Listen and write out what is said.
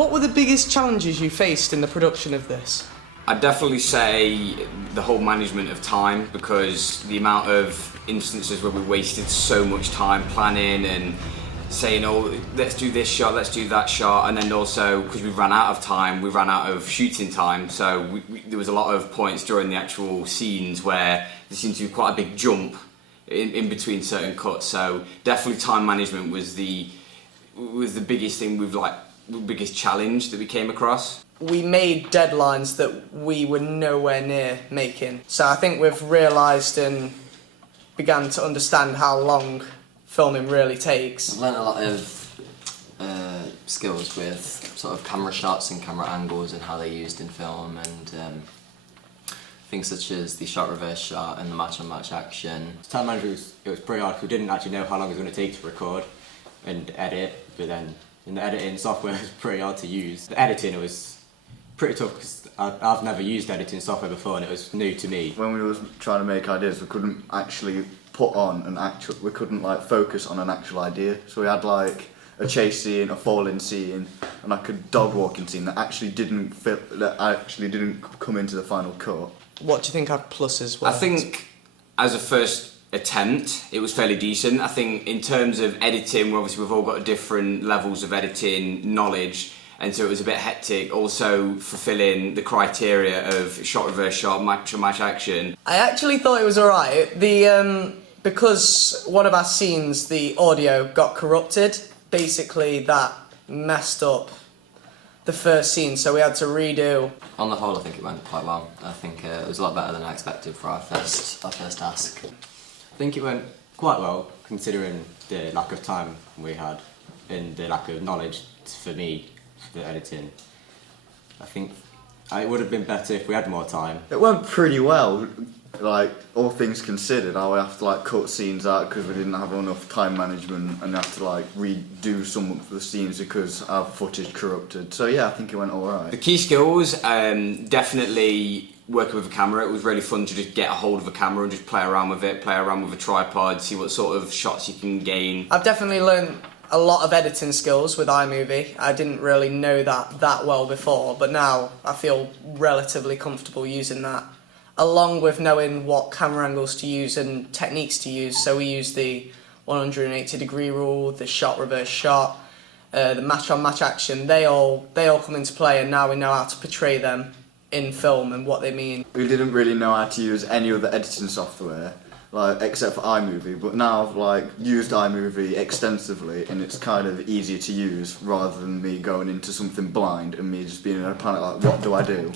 What were the biggest challenges you faced in the production of this? I'd definitely say the whole management of time, because the amount of instances where we wasted so much time planning and saying, oh, let's do this shot, let's do that shot, and then also, because we ran out of time, we ran out of shooting time, so there was a lot of points during the actual scenes where there seemed to be quite a big jump in between certain cuts, so definitely time management was the biggest thing biggest challenge that we came across. We made deadlines that we were nowhere near making, so I think we've realised and began to understand how long filming really takes. I've learnt a lot of skills with sort of camera shots and camera angles and how they're used in film, and things such as the shot reverse shot and the match-on-match action. Time management it was pretty hard because we didn't actually know how long it was going to take to record and edit, but then in the editing software it was pretty hard to use. The editing, it was pretty tough because I've never used editing software before and it was new to me. When we were trying to make ideas, we couldn't actually put on we couldn't like focus on an actual idea. So we had like a chase scene, a falling scene, and like a dog walking scene that actually didn't come into the final cut. What do you think our pluses were? I think as a first attempt, it was fairly decent. I think in terms of editing, obviously we've all got different levels of editing knowledge, and so it was a bit hectic. Also fulfilling the criteria of shot reverse shot, match action. I actually thought it was alright. Because one of our scenes, the audio got corrupted, basically that messed up the first scene, so we had to redo. On the whole, I think it went quite well. I think it was a lot better than I expected for our first task. I think it went quite well considering the lack of time we had and the lack of knowledge for me for the editing. I think it would have been better if we had more time. It went pretty well. Like, all things considered, I would have to like cut scenes out because we didn't have enough time management, and have to like redo some of the scenes because our footage corrupted. So yeah, I think it went alright. The key skills, definitely working with a camera. It was really fun to just get a hold of a camera and just play around with it, play around with a tripod, see what sort of shots you can gain. I've definitely learned a lot of editing skills with iMovie. I didn't really know that well before, but now I feel relatively comfortable using that, along with knowing what camera angles to use and techniques to use. So we use the 180-degree rule, the shot reverse shot, the match-on-match action. They all come into play, and now we know how to portray them in film and what they mean. We didn't really know how to use any other editing software, like except for iMovie, but now I've like used iMovie extensively and it's kind of easier to use rather than me going into something blind and me just being in a panic like, what do I do?